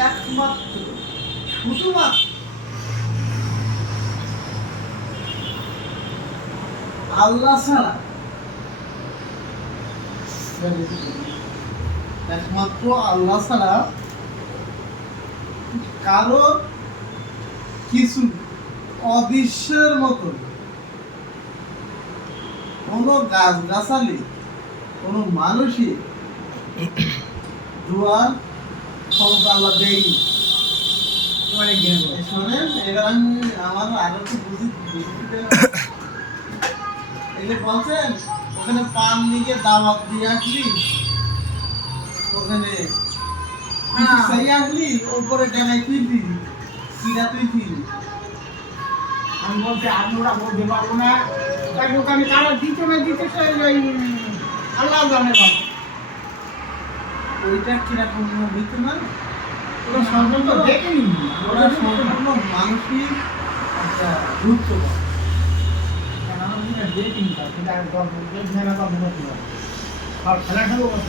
একমাত্র আল্লাহ ছাড়া একমাত্র আল্লাহ ছাড়া কারও কিছু অদৃশ্যের মতো কোনো গাছ গাছালি কোনো মানুষই দোয়ার ক্ষমতা আল্লাহ দেয়নি শোনেন এবার আমি আমার আরও একটু বুঝি এই যে বলছেন ওখানে পান নিয়ে দাওয়াত দিয়ে আসলি ওখানে হ্যাঁ। সেই আসলি তুই দিবি কিরা তুই আমি বলছি আপনি ওরা বলতে পারব না। তাই ওখানে তারা দিতে না দিতে ওই আল্লাহ জানে বাবা ওইটা কীরকম হইতে না ওরা সম্পর্ক দেখেনি। ওরা সম্পূর্ণ মানসিক একটা গুরুত্ব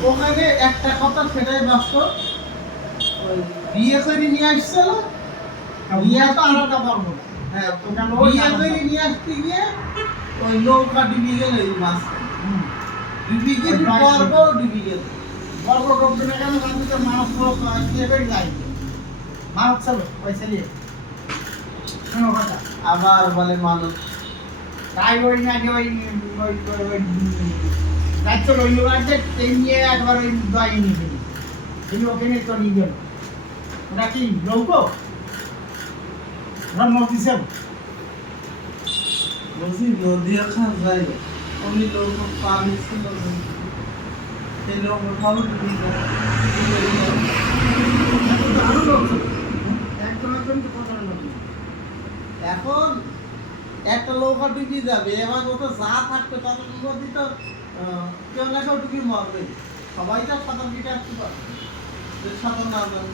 ওখানে একটা কথা সেটাই বাস্তব। ওই বিয়ে করে নিয়ে আসছিল বিয়ে তো আলাদা পারব না। হ্যাঁ বিয়ে করে নিয়ে আসতে গিয়ে ওই নৌকা ডুবি গেল এই মাছ। হুম। গিয়ে ওই বাইক গেল। গল্প করতে না কেন আমি মানুষ ইয়ে করে যাই মানুষ চলো পয়সা নিয়ে শোনো কথা। আবার বলে মানুষ তাই ওই নাকি ওই ওই রইল নিয়ে একবার ওই দয় নিয়ে গেল। ওখানে তো নিয়ে গেল। ওটা কি নৌকো? লোক লোক লোক লোক এখন একটা নৌকা ডুবি যাবে। এবার ওটা যা থাকবে তত নদী তো কেউ না কেউ ডুবি মরবে সবাই তো সাঁতার কেটে আসতে পারবে সাঁতার না জানে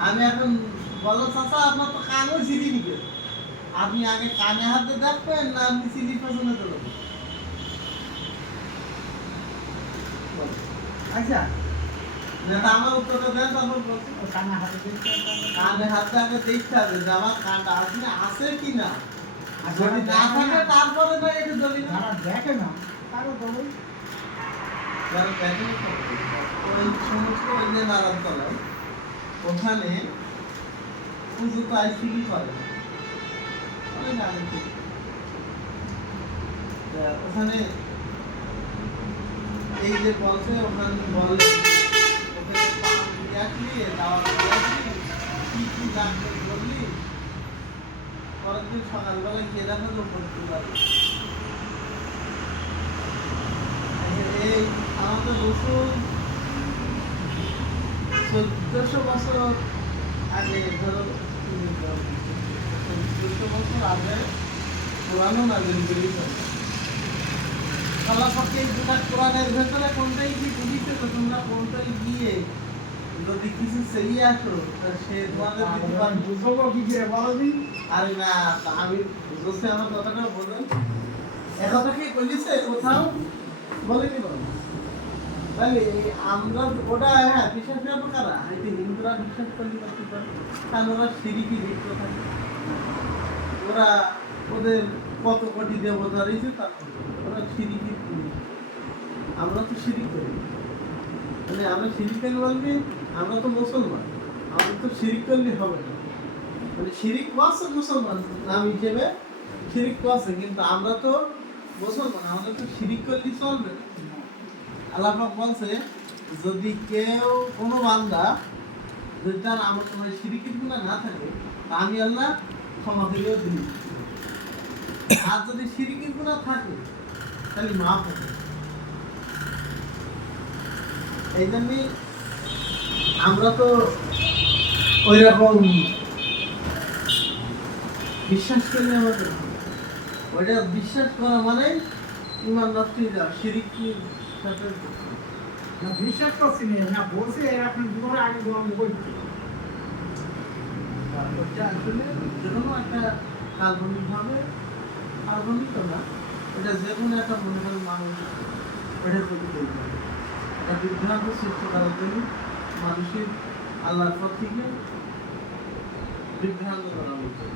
আমি। এখন বলো চাচা আপনার তো কানও সিঁড়ি নিবে আপনি আগে কানে হাতে দেখবেন না আপনি সিঁড়ি পেছনে দেবেন আচ্ছা আমার উত্তরটা দেন তারপর বলছি। ও হাতে দেখতে। কানে হাতে আগে দেখতে হবে যে আমার কানটা আসলে আছে কি না। আর যদি না থাকে তারপরে না এটা যদি না। দেখে না। তারও দেবো সমস্ত ওই যে নারায়ণ তলায় ওখানে পুজো তো আইসিডি করে অনেক। ওখানে এই যে বলছে, ওখানে বলে, ওখানে পান দাওয়া কি কি বললি পরের দিন সকালবেলা গিয়ে দেখা তো পড়তে পারি এই আমাদের রসুন চোদ্দশো বছর আগে ধরো চোদ্দশো বছর আগে পুরানো নাজিল বেরিয়েছে আল্লাহ পাকে দুটা কোরআনের ভেতরে কোনটাই কি বুঝিতে তো তোমরা কোনটাই গিয়ে যদি কিছু সেই আসো তা সে তোমাদের দিতে বুঝব কি করে বলো দিন আরে না, আমি বুঝতে আমার কথাটা, বলুন। একথা কি বলিছে কোথাও? হ্যাঁ সিরিকি সিরিকি আমরা তো সিরিক করি। মানে আমরা সিরিক করি বলতে আমরা তো মুসলমান। আমাদের তো সিরিক করলে হবে না। মানে শিরিক আছে মুসলমান, নাম হিসেবে শিরিক আছে কিন্তু আমরা তো বলছে, যদি কেউ কোনো বান্দা যদি তার আমার সিরিকির গুণা না থাকে, তা আমি আল্লাহ ক্ষমা দিই। আর যদি সিরিকির গুণা থাকে, তাহলে এই জন্যই আমরা তো ওই রকম বিশ্বাস করি আমাদের। ওইটা বিশ্বাস করা মানে ইমান নষ্ট সিরিকির সাথে না বিশ্বাস করছি না বলছে এখন দুপুরে আগে গ্রহণ করছি ওটা আসলে যে কোনো একটা কাল্পনিক ভাবে কাল্পনিক তো না এটা যে কোনো একটা মনে করেন মানুষ ওটার প্রতি তৈরি করে। এটা বিভ্রান্ত সৃষ্টি করার জন্য মানুষের আল্লাহর পর থেকে বিভ্রান্ত করা হচ্ছে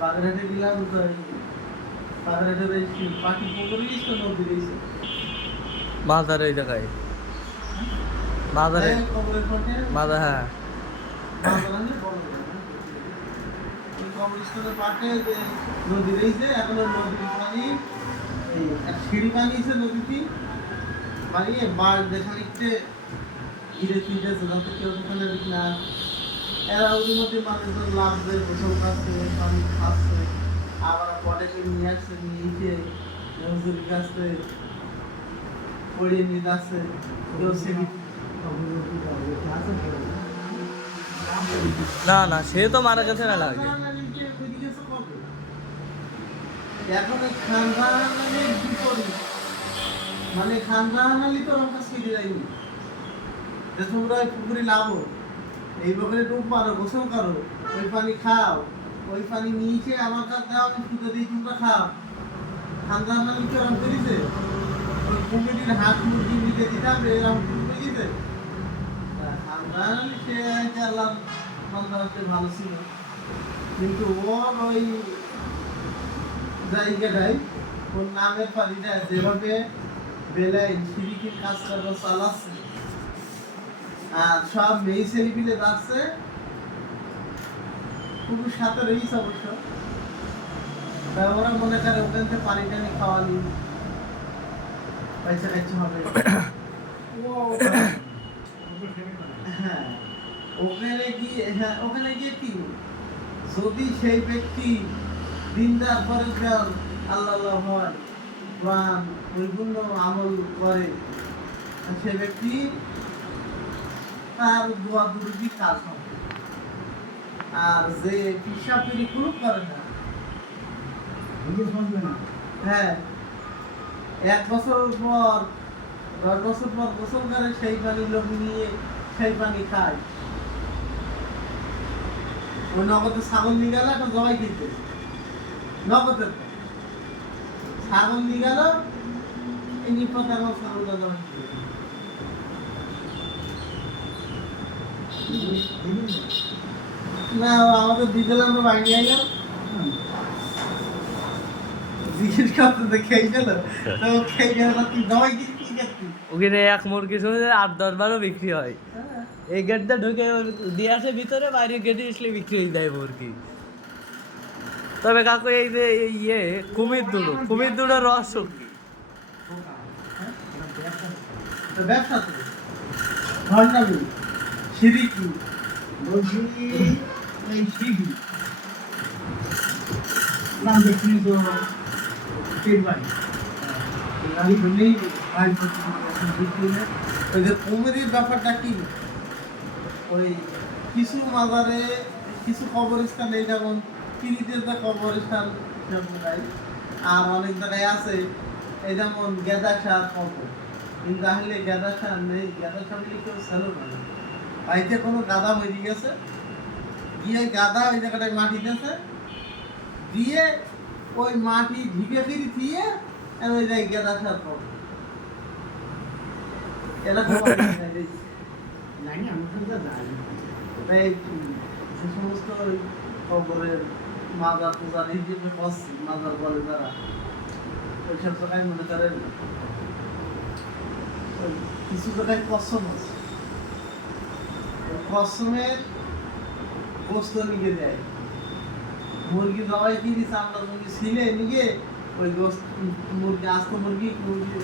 বাগেরহাটে গেলাম পাখি নদী গেছে এই জায়গায় হ্যাঁ। হ্যাঁ। নদী রয়েছে এখন নদীর পানি। সিঁড়ি বানিয়েছে নদীটি। বানিয়ে বার ঘিরে যাতে কেউ ওখানে না এরা ওদের মধ্যে মানুষজন দেয় গোসল খাচ্ছে পানি খাচ্ছে। আবার পটেকে নিয়ে আসছে নিয়ে নজরুল কাছে পড়িয়ে নিয়ে যাচ্ছে। না না সে তো মারা গেছে না লাগে এখন এই খানদানের বিপরীত। মানে খানদান আলী তো আমার কাছে ফিরে যায়নি তোমরা পুকুরে লাভো এই পুকুরে ডুব মারো, গোসল করো। ওই পানি খাও। ওই পানি নিয়েছে, আমার কাছে দাও, আমি ফুটে দিই তোমরা খাও। খানদান আলী তো এরকম করেছে। ওই কমিটির হাত মুরগি দিতে দিতাম, এরকম করেছে খানদান আলী সে আল্লাহ হচ্ছে ভালো ছিল। কিন্তু ওর ওই জায়গাটাই, ওর নামের পানিটা যেভাবে বেলায় সিরিকির কাজ করব চালাচ্ছে সব মিলে যাচ্ছে। সাথে অবশ্য। ওরা মনে করে ওখান থেকে পানি টানি খাওয়ালি পয়সা কাছে হবে। হ্যাঁ ওখানে গিয়ে হ্যাঁ ওখানে গিয়ে কি? যদি সেই ব্যক্তি দিনদার পরে যান আল্লাহ আল্লাহ হয় প্রাণ পরিপূর্ণ আমল করে সে ব্যক্তি তার দোয়া দুর্গি কাজ হবে। আর যে পিসাব কোনো করে না হ্যাঁ এক বছর পর দশ বছর পর গোসল করে সেই পানি লোক নিয়ে সেই পানি খায়। ওই নগদে ছাগল নিয়ে গেল একটা জবাই খেতে নগদের ছাগল নিয়ে গেল এই নিপথে আমার ছাগলটা জবাই খেতে না আমাদের দিদিল আমরা বানিয়ে আইলাম। জিজ্ঞেস করতে খেয়ে গেল। তো খেয়ে গেল কি জবাই কি কি ওখানে এক মুরগি শুনে আট দশ বারও বিক্রি হয়। এই গেটটা ঢুকে দিয়ে আসে ভিতরে বাইরে গেটে আসলে বিক্রি হয়ে যায় মুরগি। তবে কাকু এই যে ইয়ে কুমির দুটো কুমির দুটো রস ব্যবসা সিরিকি এই শিখি নাম দেখছি তো ভাই ওই যে কুমিরের ব্যাপারটা কি ওই কিছু মাজারে কিছু কবরস্থানে যেমন কিরিতের যে কবরস্থান যেমন নাই, আর অনেক জায়গায় আছে এই যেমন গেদা কবর কিন্তু আসলে গেদা নেই গেদা নিয়ে কেউ ছিল না বাড়িতে কোনো গাদা মরে গেছে। গিয়ে গাদা ওই জায়গাটায় মাটি দিয়েছে। দিয়ে ওই মাটি ঢিকে ফিরি দিয়ে আর ওই জায়গায় গেদা সার কবর এরকম জানি আমি তো জানি। তাই যে সমস্ত মাজার পূজার বসছে মাজার বলে তারা ওইসব জায়গায় মনে করেন কিছু জায়গায় কসম আছে ওই কসমের গোস্ত নিয়ে দেয়। মুরগি জবাই দিয়ে দিছে? আমরা মুরগি ছিলে নিয়ে ওই গোস্ত মুরগি আস্ত মুরগি মুরগি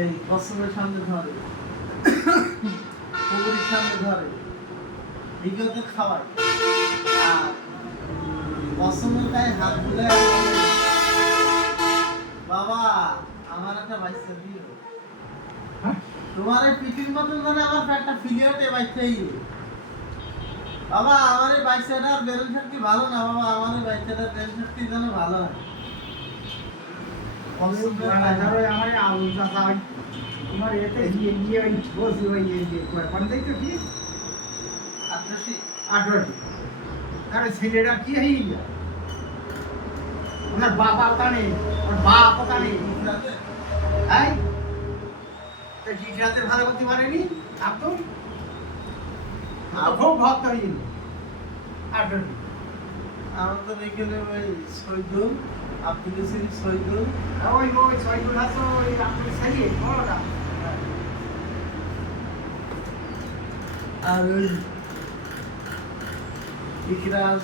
এই কসমের সামনে ধরে। পুকুরির সামনে ধরে। এগুলোকে খাওয়ায়। আর গায়ে হাত তুলে বাবা আমার একটা বাচ্চা দিও। হ্যাঁ? তোমার এই পিটির মতন করে আমার একটা ফিলিওটে বাচ্চাই। বাবা আমার এই বাচ্চাটার বেরন শক্তি ভালো না বাবা? আমার এই বাচ্চাটার বেরন শক্তি যেন ভালো হয়? তোমার এতে গিয়ে গিয়ে ওই বসে ওই কোন দেখছ কি? আগ্রাসী আঠারোটি তাহলে ছেলেটা কি হয়ে যায় ওনার বাবা ওখানে ওর বাপ ওখানে হ্যাঁ তা জিজ্ঞাসা ভালো করতে পারেনি? তো খুব ভক্ত হয়ে গেল আঠারোটি আমার তো এখানে ওই শহীদুল আব্দুল সিং শহীদুল। ওই ওই শহীদুল তো ওই আব্দুল বড়টা। আর ওই ইকরাজ